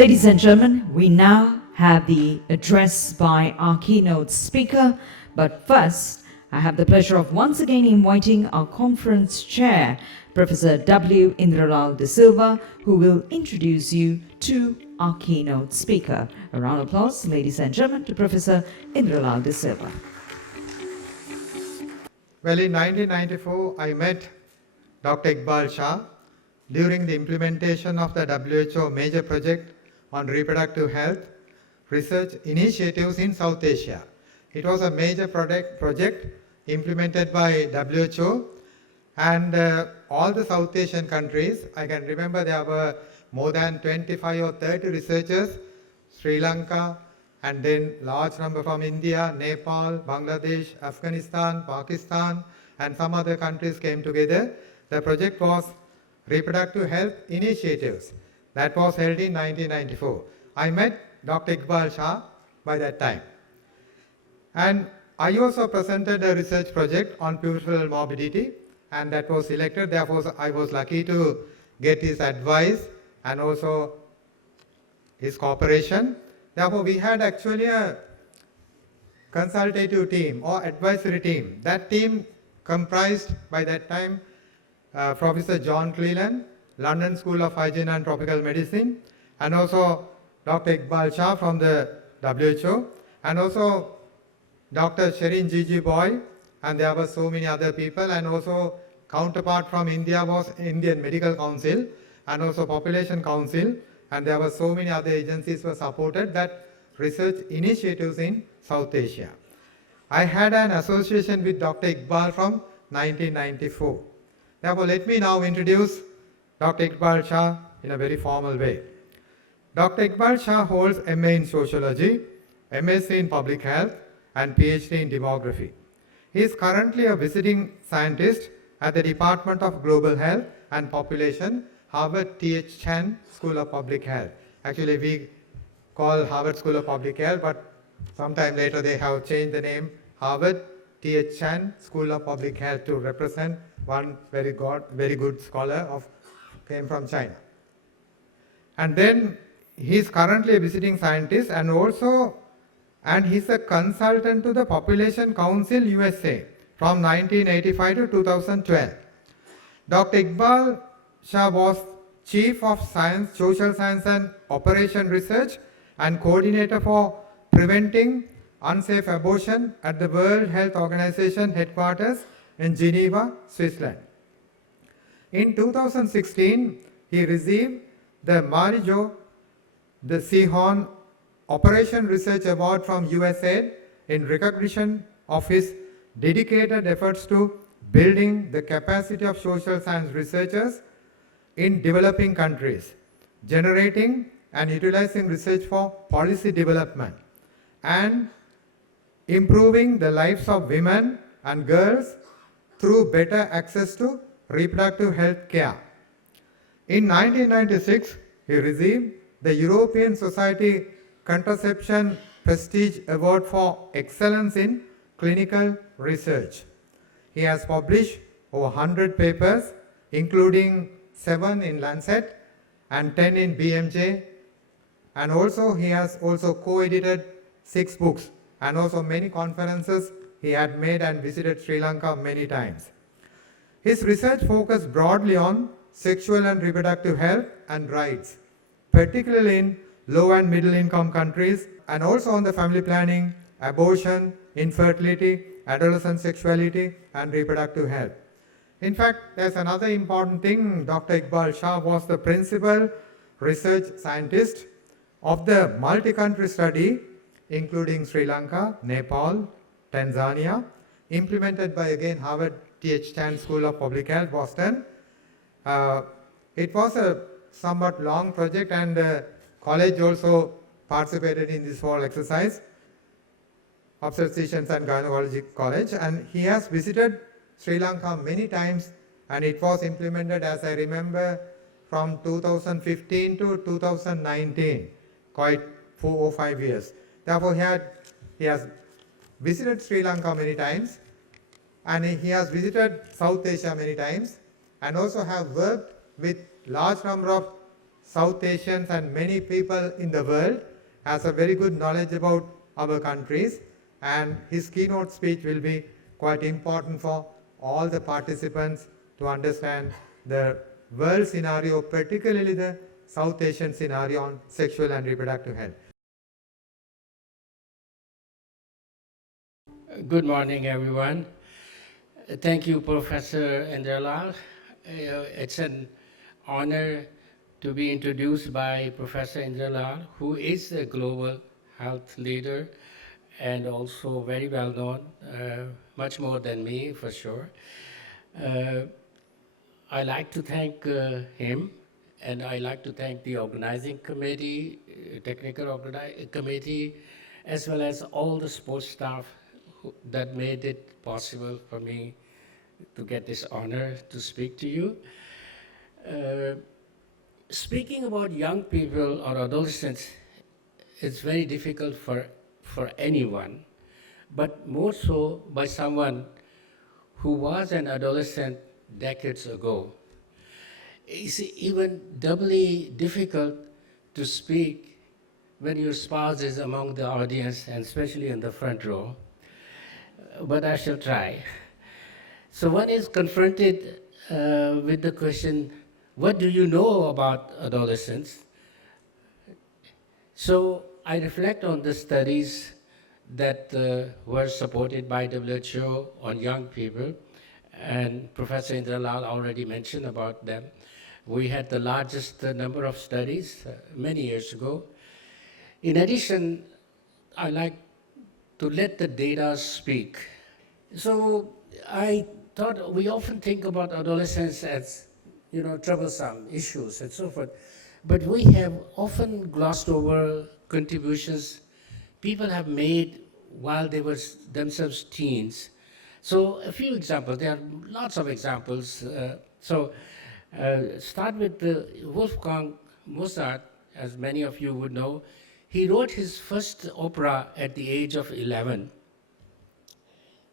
Ladies and gentlemen, we now have the address by our keynote speaker. But first, I have the pleasure of once again inviting our conference chair, Professor W. Indralal De Silva, who will introduce you to our keynote speaker. A round of applause, ladies and gentlemen, to Professor Indralal De Silva. Well, in 1994, I met Dr. Iqbal Shah during the implementation of the WHO major project on reproductive health research initiatives in South Asia. It was a major project implemented by WHO and all the South Asian countries. I can remember there were more than 25 or 30 researchers, Sri Lanka, and then large number from India, Nepal, Bangladesh, Afghanistan, Pakistan, and some other countries came together. The project was Reproductive Health Initiatives. That was held in 1994. I met Dr. Iqbal Shah by that time. And I also presented a research project on pubertal morbidity, and that was selected. Therefore, I was lucky to get his advice and also his cooperation. Therefore, we had actually a consultative team or advisory team. That team comprised by that time Professor John Cleland, London School of Hygiene and Tropical Medicine, and also Dr. Iqbal Shah from the WHO, and also Dr. Sherin Gigi Boy, and there were so many other people, and also counterpart from India was Indian Medical Council, and also Population Council, and there were so many other agencies were supported that research initiatives in South Asia. I had an association with Dr. Iqbal from 1994. Therefore, let me now introduce Dr. Iqbal Shah in a very formal way. Dr. Iqbal Shah holds MA in Sociology, MSc in Public Health, and PhD in Demography. He is currently a visiting scientist at the Department of Global Health and Population, Harvard T.H. Chan School of Public Health. Actually, we call Harvard School of Public Health, but sometime later they have changed the name Harvard T.H. Chan School of Public Health to represent one very good scholar came from China. And then he is currently a visiting scientist and he's a consultant to the Population Council USA from 1985 to 2012. Dr. Iqbal Shah was Chief of Science, Social Science and Operation Research and Coordinator for Preventing Unsafe Abortion at the World Health Organization headquarters in Geneva, Switzerland. In 2016, he received the Marijo the Sihon Operation Research Award from USAID in recognition of his dedicated efforts to building the capacity of social science researchers in developing countries, generating and utilizing research for policy development, and improving the lives of women and girls through better access to reproductive health care. In 1996, he received the European Society Contraception Prestige Award for Excellence in Clinical Research. He has published over 100 papers, including 7 in Lancet and 10 in BMJ, and also he has also co-edited 6 books, and also many conferences he had made and visited Sri Lanka many times. His research focused broadly on sexual and reproductive health and rights, particularly in low and middle income countries, and also on the family planning, abortion, infertility, adolescent sexuality, and reproductive health. In fact, there's another important thing. Dr. Iqbal Shah was the principal research scientist of the multi-country study, including Sri Lanka, Nepal, Tanzania, implemented by, again, Harvard T.H. Chan School of Public Health, Boston. It was a somewhat long project, and the college also participated in this whole exercise, Obstetricians and Gynecology College, and he has visited Sri Lanka many times, and it was implemented, as I remember, from 2015 to 2019, quite 4 or 5 years. Therefore, he has visited Sri Lanka many times, and he has visited South Asia many times, and also have worked with large number of South Asians and many people in the world has a very good knowledge about our countries, and his keynote speech will be quite important for all the participants to understand the world scenario, particularly the South Asian scenario on sexual and reproductive health. Good morning, everyone. Thank you, Professor Inderlal. It's an honor to be introduced by Professor Inderlal, who is a global health leader and also very well known, much more than me for sure. I like to thank him, and I like to thank the organizing committee, technical committee, as well as all the sports staff that made it possible for me to get this honor to speak to you. Speaking about young people or adolescents, it's very difficult for anyone, but more so by someone who was an adolescent decades ago. It's even doubly difficult to speak when your spouse is among the audience, and especially in the front row, but I shall try. So one is confronted with the question, what do you know about adolescence? So I reflect on the studies that were supported by WHO on young people, and Professor Indralal already mentioned about them. We had the largest number of studies many years ago. In addition, I like to let the data speak. So I thought we often think about adolescence as, troublesome issues and so forth, but we have often glossed over contributions people have made while they were themselves teens. So a few examples, there are lots of examples. Start with Wolfgang Mozart, as many of you would know. He wrote his first opera at the age of 11.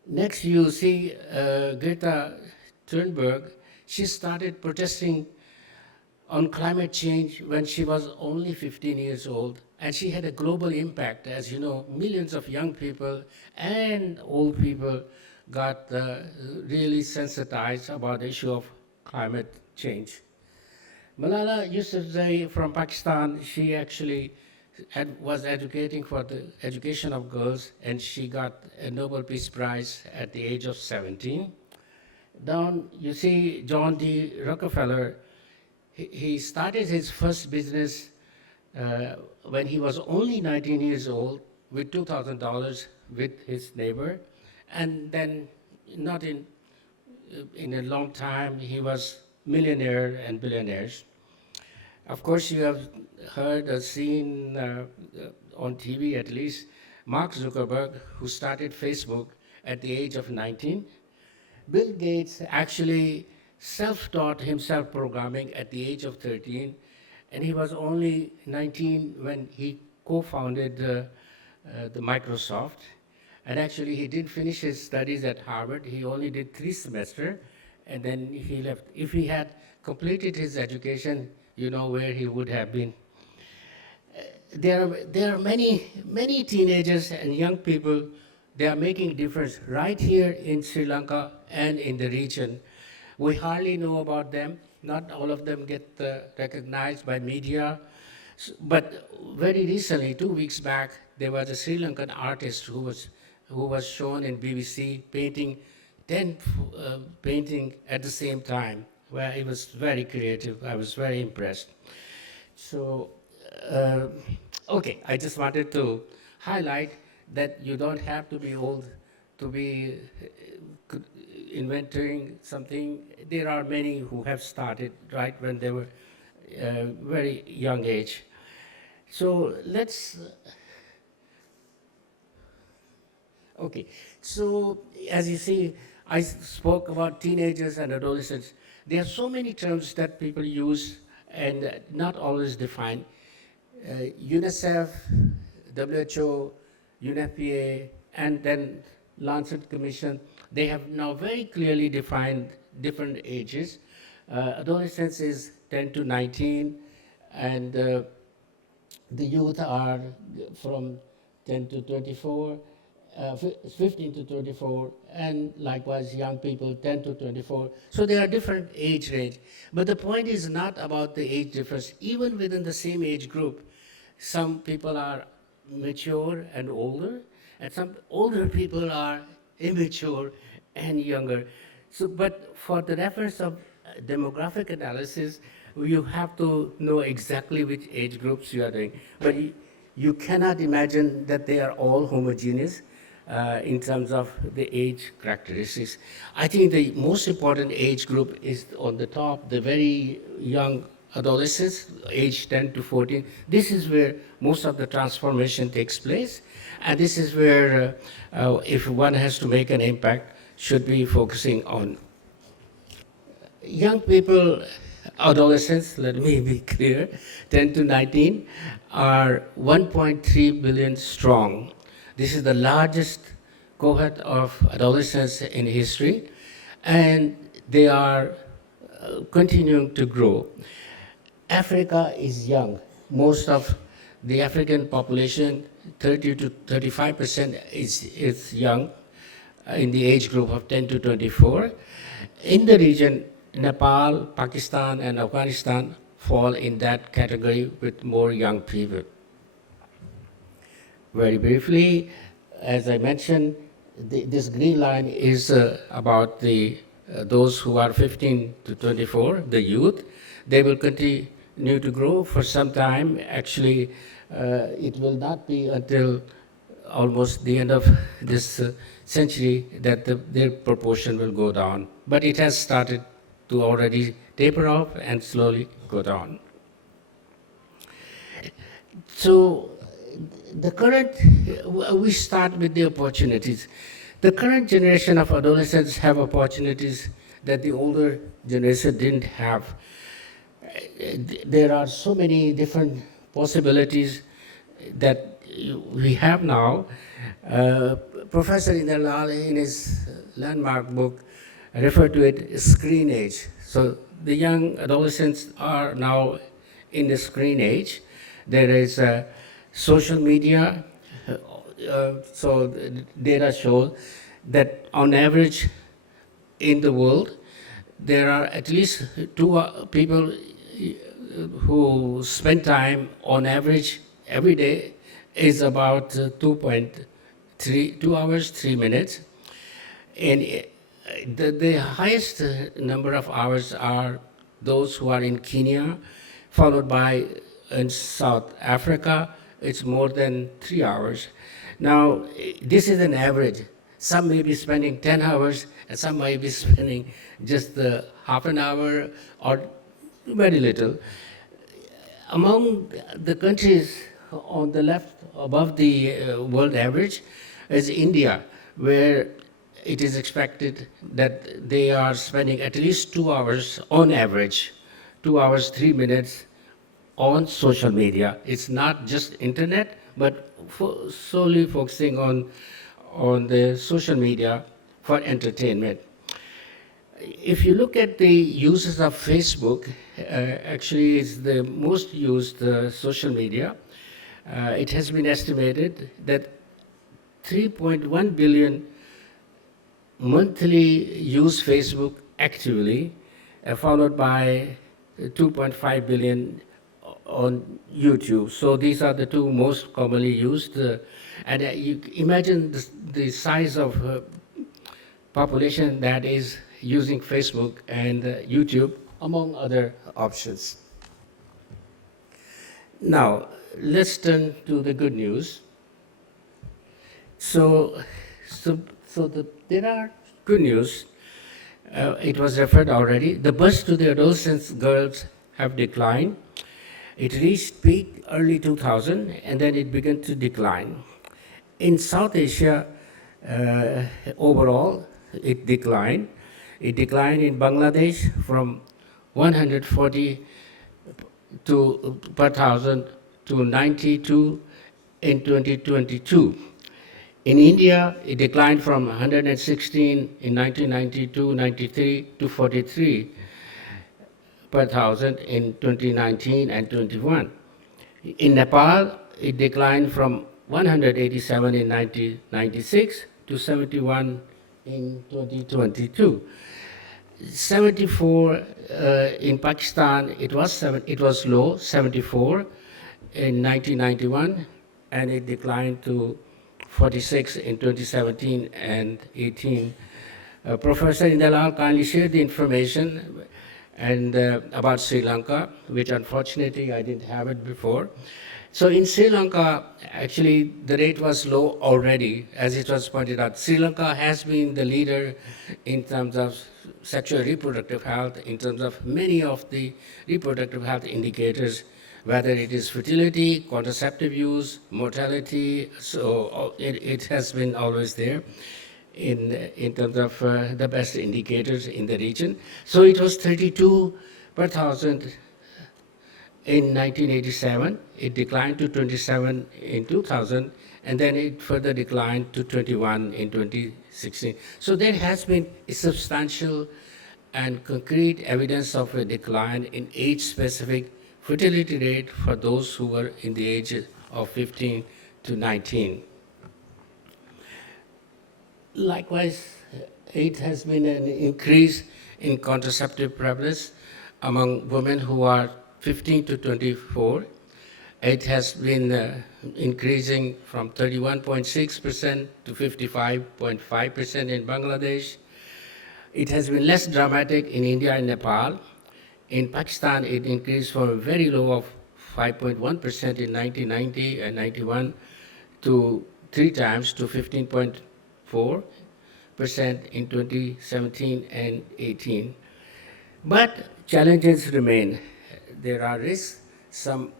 Next, you see Greta Thunberg. She started protesting on climate change when she was only 15 years old, and she had a global impact. As you know, millions of young people and old people got really sensitized about the issue of climate change. Malala Yousafzai from Pakistan, she actually was advocating for the education of girls, and she got a Nobel Peace Prize at the age of 17. Down, you see John D. Rockefeller. He started his first business when he was only 19 years old with $2,000 with his neighbor. And then not in a long time, he was millionaire and billionaires. Of course, you have heard or seen on TV at least, Mark Zuckerberg, who started Facebook at the age of 19. Bill Gates actually self-taught himself programming at the age of 13, and he was only 19 when he co-founded the Microsoft. And actually, he didn't finish his studies at Harvard. He only did 3 semesters, and then he left. If he had completed his education, you know where he would have been. There are many teenagers and young people. They are making a difference right here in Sri Lanka and in the region. We hardly know about them. Not all of them get recognized by media. But very recently, 2 weeks back, there was a Sri Lankan artist who was shown in BBC painting 10 painting at the same time, where he was very creative. I was very impressed. So, okay, I just wanted to highlight that you don't have to be old to be inventing something. There are many who have started right when they were very young age. So let's, okay. So as you see, I spoke about teenagers and adolescents. There are so many terms that people use and not always defined. UNICEF, WHO, UNFPA, and then Lancet Commission, they have now very clearly defined different ages. Adolescence is 10 to 19, And the youth are from 10 to 24, 15 to 24, and likewise young people 10 to 24. So there are different age range. But the point is not about the age difference. Even within the same age group, some people are mature and older, and some older people are immature and younger. So, but for the reference of demographic analysis, you have to know exactly which age groups you are doing. But you cannot imagine that they are all homogeneous in terms of the age characteristics. I think the most important age group is on the top, the very young adolescents, age 10 to 14. This is where most of the transformation takes place. And this is where, if one has to make an impact, should be focusing on young people. Adolescents, let me be clear, 10 to 19 are 1.3 billion strong. This is the largest cohort of adolescents in history, and they are continuing to grow. Africa is young. Most of the African population, 30 to 35%, is young in the age group of 10 to 24. In the region, Nepal, Pakistan, and Afghanistan fall in that category with more young people. Very briefly, as I mentioned, this green line is about those who are 15 to 24, the youth. They will continue to grow for some time. Actually, it will not be until almost the end of this century that their proportion will go down. But it has started to already taper off and slowly go down. So we start with the opportunities. The current generation of adolescents have opportunities that the older generation didn't have. There are so many different possibilities that we have now. Professor Inderlal, in his landmark book, referred to it as screen age. So the young adolescents are now in the screen age. There is social media. So data show that on average in the world, there are at least two people who spend time on average every day is about 2 hours, 3 minutes. And the highest number of hours are those who are in Kenya, followed by in South Africa, it's more than 3 hours. Now, this is an average. Some may be spending 10 hours, and some may be spending just half an hour or very little. Among the countries on the left above the world average is India, where it is expected that they are spending at least 2 hours on average, 2 hours, 3 minutes on social media. It's not just internet, but solely focusing on the social media for entertainment. If you look at the uses of Facebook, actually it's the most used social media. It has been estimated that 3.1 billion monthly use Facebook actively, followed by 2.5 billion on YouTube. So these are the two most commonly used. And you imagine the size of population that is using Facebook and YouTube, among other options. Now, let's turn to the good news. There are good news. It was referred already. The bus to the adolescents girls have declined. It reached peak early 2000, and then it began to decline. In South Asia, overall, it declined. It declined in Bangladesh from 140 per thousand to 92 in 2022. In India, it declined from 116 in 1992-93 to 43. per thousand in 2019 and 21. In Nepal, it declined from 187 in 1996 to 71 in 2022. 74 in Pakistan, it was low, 74 in 1991, and it declined to 46 in 2017 and 18. Professor Indalal kindly shared the information and about Sri Lanka, which unfortunately I didn't have it before. So in Sri Lanka, actually the rate was low already, as it was pointed out. Sri Lanka has been the leader in terms of sexual reproductive health, in terms of many of the reproductive health indicators, whether it is fertility, contraceptive use, mortality, so it has been always there in terms of the best indicators in the region. So it was 32 per thousand in 1987, it declined to 27 in 2000, and then it further declined to 21 in 2016. So there has been a substantial and concrete evidence of a decline in age-specific fertility rate for those who were in the age of 15 to 19. Likewise, it has been an increase in contraceptive prevalence among women who are 15 to 24. It has been increasing from 31.6% to 55.5% in Bangladesh. It has been less dramatic in India and Nepal. In Pakistan, it increased from a very low of 5.1% in 1990 and 91 to 3 times to 15.4% in 2017 and 18. But challenges remain. There are risks, some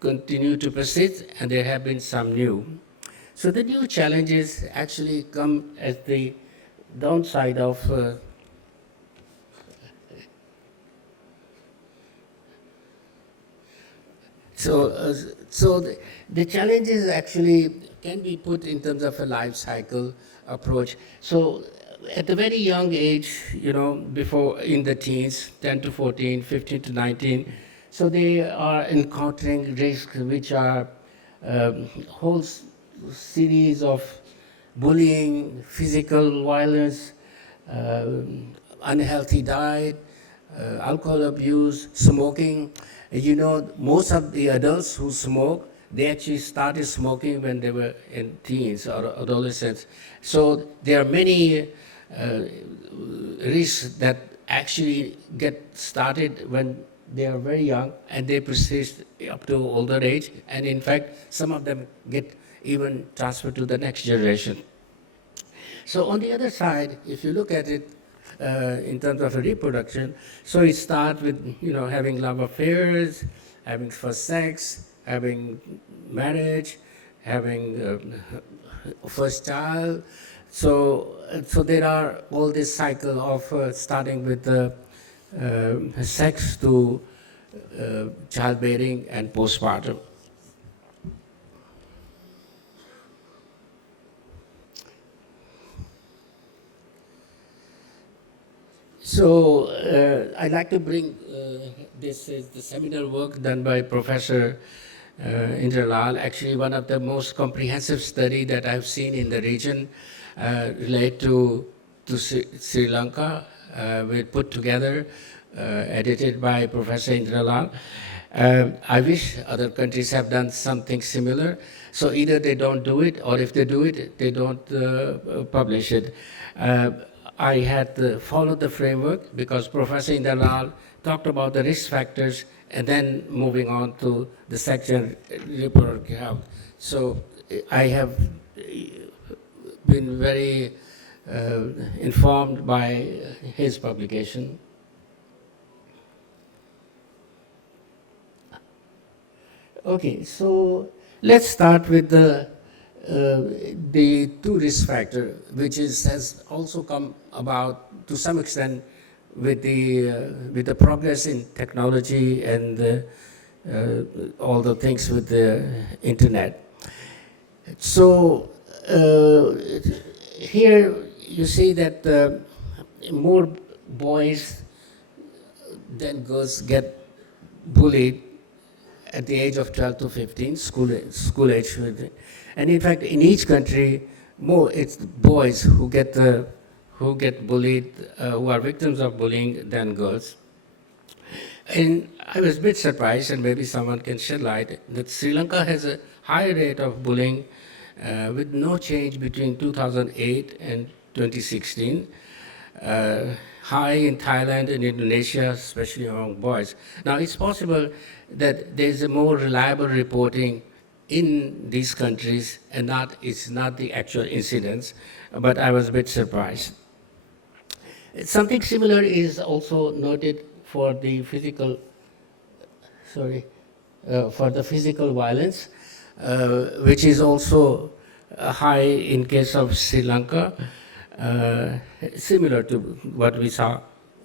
continue to persist, and there have been some new. So the new challenges actually come at the downside of So the challenges actually can be put in terms of a life cycle approach. So at a very young age, before in the teens, 10 to 14, 15 to 19, so they are encountering risks which are whole series of bullying, physical violence, unhealthy diet, alcohol abuse, smoking. Most of the adults who smoke, they actually started smoking when they were in teens or adolescents. So there are many risks that actually get started when they are very young and they persist up to older age. And in fact, some of them get even transferred to the next generation. So on the other side, if you look at it in terms of reproduction, so it starts with having love affairs, having first sex, having marriage, having first child. So there are all this cycle of starting with sex to childbearing and postpartum. So I'd like to bring this is the seminal work done by Professor Indralal, actually one of the most comprehensive study that I've seen in the region related to Sri Lanka. We put together, edited by Professor Indralal. I wish other countries have done something similar. So either they don't do it, or if they do it, they don't publish it. I had followed the framework because Professor Indralal talked about the risk factors and then moving on to the sexual reproductive health. So I have been very informed by his publication. Okay, so let's start with the two risk factor, which has also come about to some extent with the progress in technology and all the things with the internet. So here you see that more boys then girls get bullied at the age of 12 to 15, school age. And in fact, in each country, more it's boys who get bullied, who are victims of bullying than girls. And I was a bit surprised, and maybe someone can shed light, that Sri Lanka has a high rate of bullying with no change between 2008 and 2016. High in Thailand and Indonesia, especially among boys. Now, it's possible that there's a more reliable reporting in these countries, and it's not the actual incidents, but I was a bit surprised. Something similar is also noted for the physical, for the physical violence, which is also high in case of Sri Lanka, similar to what we saw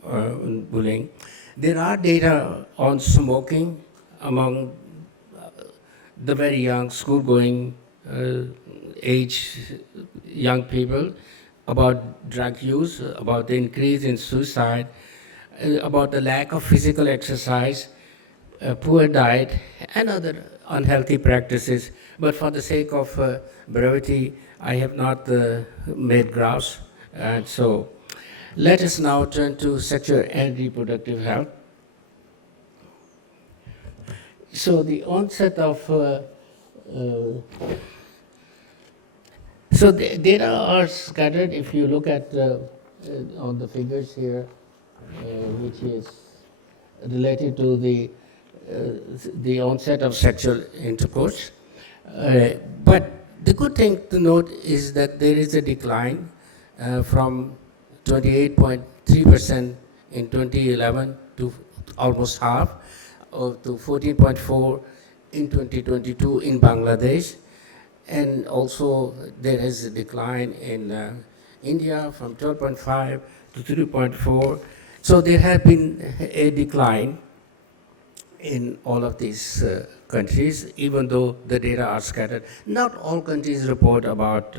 in bullying. There are data on smoking among the very young, school-going age young people, about drug use, about the increase in suicide, about the lack of physical exercise, poor diet, and other unhealthy practices. But for the sake of brevity, I have not made graphs. And so let us now turn to sexual and reproductive health. So the onset of so the data are scattered. If you look at on the figures here, which is related to the onset of sexual intercourse. But the good thing to note is that there is a decline from 28.3% in 2011 to almost half, to 14.4 in 2022 in Bangladesh. And also there is a decline in India from 12.5 to 3.4. So there has been a decline in all of these countries, even though the data are scattered. Not all countries report about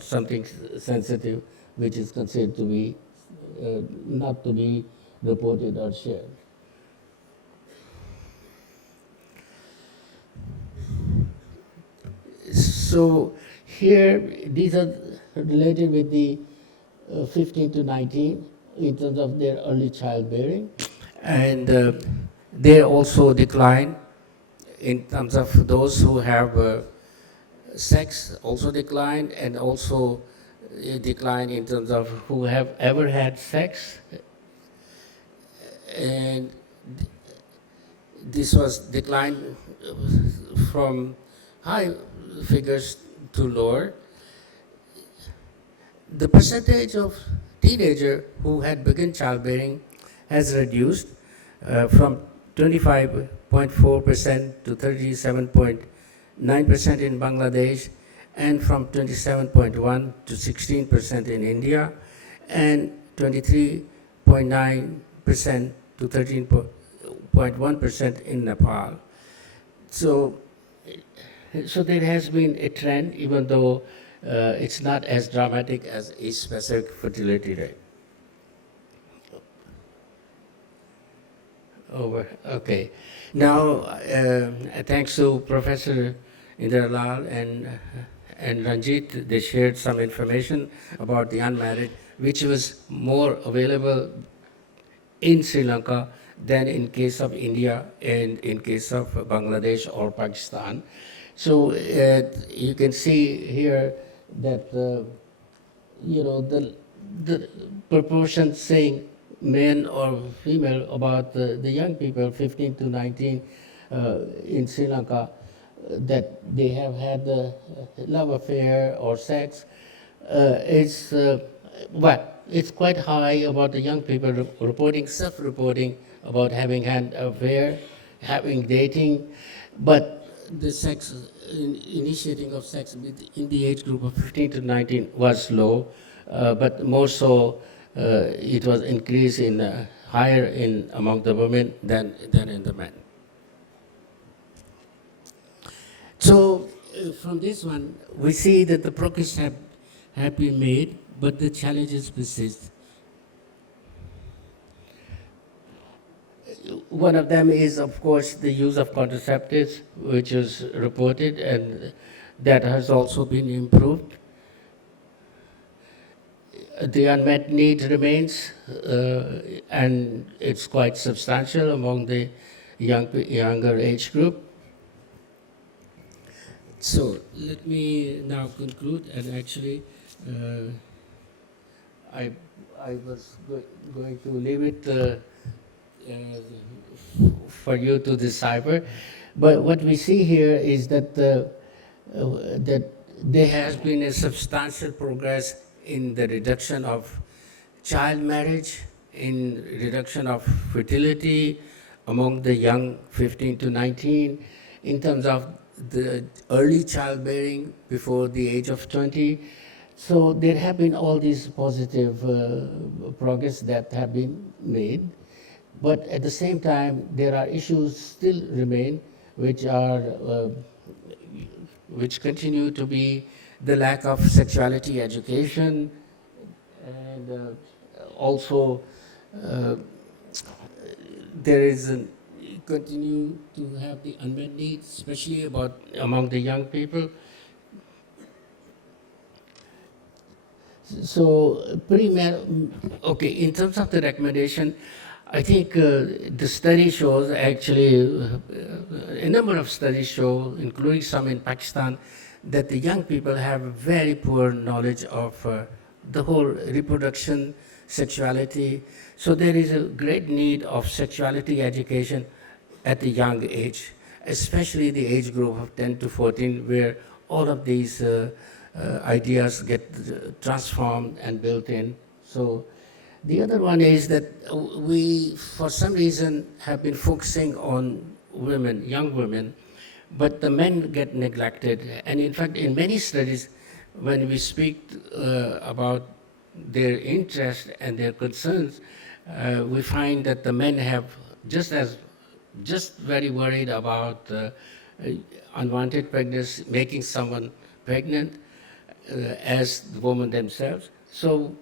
something sensitive, which is considered to be not to be reported or shared. So here, these are related with the 15 to 19 in terms of their early childbearing, and they also decline in terms of those who have sex, also declined, and also decline in terms of who have ever had sex. And this was declined from high figures to lower. The percentage of teenagers who had begun childbearing has reduced from 25.4% to 37.9% in Bangladesh, and from 27.1 to 16% in India, and 23.9% to 13.1% in Nepal. So there has been a trend, even though it's not as dramatic as age-specific fertility rate. Over. Okay. Now, thanks to Professor Inderlal and Ranjit, they shared some information about the unmarried, which was more available in Sri Lanka than in case of India and in case of Bangladesh or Pakistan. So you can see here that the proportion saying men or female about the young people 15 to 19 in Sri Lanka, that they have had a love affair or sex, it's quite high about the young people reporting, self-reporting about having had an affair, having dating, but the sex, initiating of sex in the age group of 15 to 19 was low, but more so it was increased in higher in among the women than in the men. So from this one, we see that the progress have been made, but the challenges persist. One of them is, of course, the use of contraceptives, which is reported, and that has also been improved. The unmet need remains, and it's quite substantial among the younger age group. So let me now conclude, and actually, I, I was going to leave it for you to decipher. But what we see here is that there has been a substantial progress in the reduction of child marriage, in reduction of fertility among the young 15 to 19, in terms of the early childbearing before the age of 20. So there have been all these positive progress that have been made. But at the same time, there are issues still remain, which continue to be the lack of sexuality education, and also uh, there is continue to have the unmet needs, especially among the young people. So, okay, in terms of the recommendation, I think the study shows actually, a number of studies show, including some in Pakistan, that the young people have very poor knowledge of the whole reproduction, sexuality. So there is a great need of sexuality education at the young age, especially the age group of 10 to 14, where all of these ideas get transformed and built in. So the other one is that we, for some reason, have been focusing on women, young women, but the men get neglected. And in fact, in many studies, when we speak about their interest and their concerns, we find that the men have just very worried about unwanted pregnancy, making someone pregnant, as the women themselves. So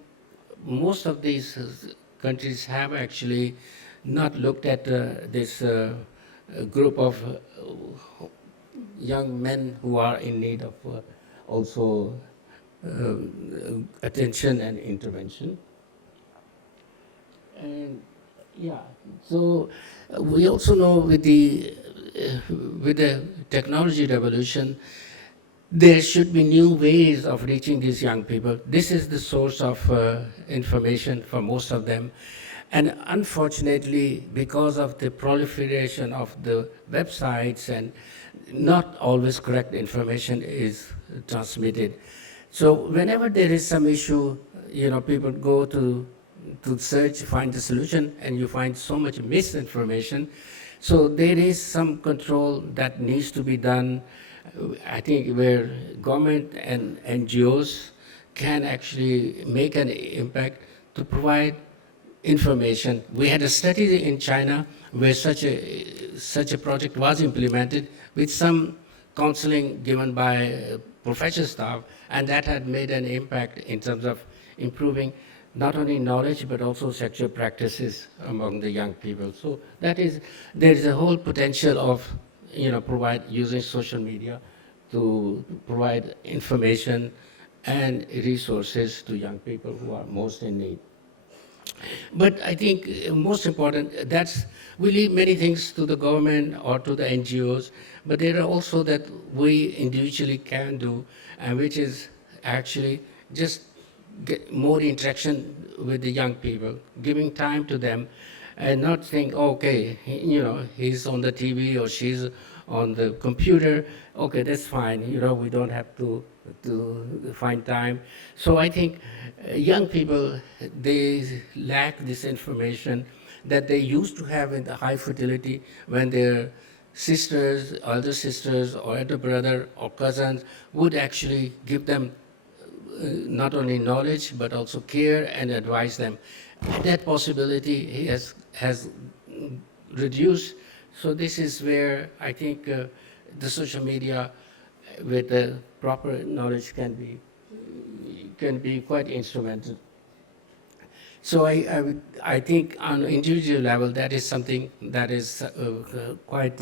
most of these countries have actually not looked at this group of young men who are in need of also attention and intervention. And yeah, so we also know with the technology revolution, there should be new ways of reaching these young people. This is the source of information for most of them. And unfortunately, because of the proliferation of the websites, and not always correct information is transmitted. So whenever there is some issue, people go to search, find the solution, and you find so much misinformation. So there is some control that needs to be done, I think, where government and NGOs can actually make an impact to provide information. We had a study in China where such a project was implemented with some counseling given by professional staff, and that had made an impact in terms of improving not only knowledge but also sexual practices among the young people. So there is a whole potential of provide using social media to provide information and resources to young people who are most in need. But I think most important, we leave many things to the government or to the NGOs, but there are also that we individually can do, and which is actually just get more interaction with the young people, giving time to them, and not think, okay, he's on the TV or she's on the computer, okay, that's fine, we don't have to find time. So I think young people, they lack this information that they used to have in the high fertility when their sisters, elder sisters, or elder brother or cousins would actually give them not only knowledge but also care and advise them. That possibility has reduced. So this is where I think the social media with the proper knowledge can be quite instrumental. So I think on an individual level, that is something that is quite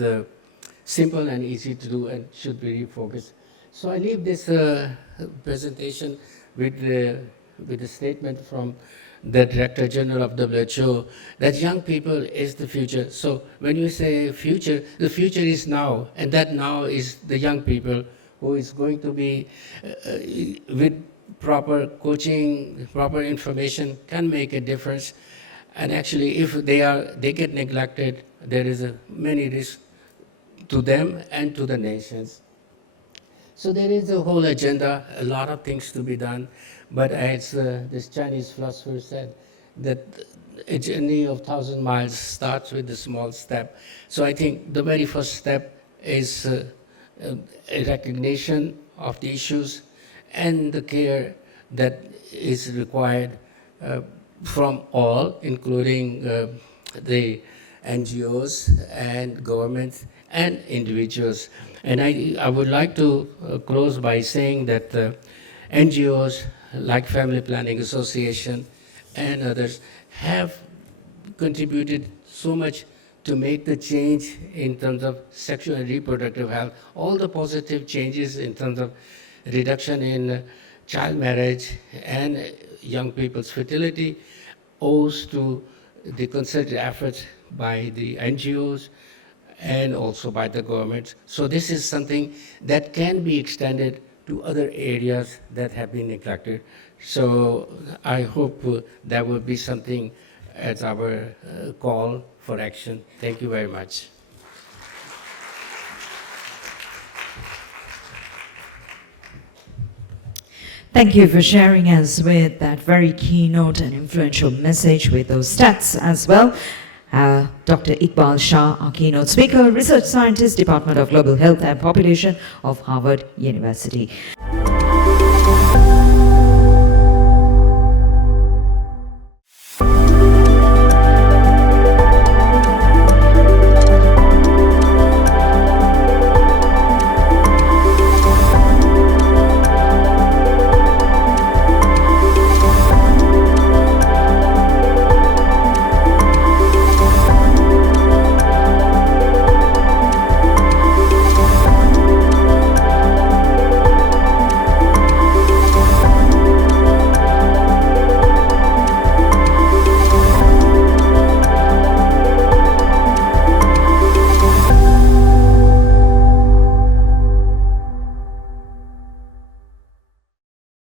simple and easy to do and should be refocused. So I leave this presentation with the statement from the Director General of WHO that young people is the future. So when you say future, the future is now, and that now is the young people who is going to be with proper coaching, proper information can make a difference. And actually, if they get neglected, there is many risks to them and to the nations. So there is a whole agenda, a lot of things to be done. But as this Chinese philosopher said, that a journey of 1,000 miles starts with a small step. So I think the very first step is a recognition of the issues and the care that is required from all, including the NGOs and governments and individuals. And I would like to close by saying that NGOs like Family Planning Association and others have contributed so much to make the change in terms of sexual and reproductive health, all the positive changes in terms of reduction in child marriage and young people's fertility owes to the concerted efforts by the NGOs and also by the government. So this is something that can be extended to other areas that have been neglected. So I hope that will be something as our call for action. Thank you very much. Thank you for sharing us with that very keynote and influential message with those stats as well. Dr. Iqbal Shah, our keynote speaker, research scientist, Department of Global Health and Population of Harvard University.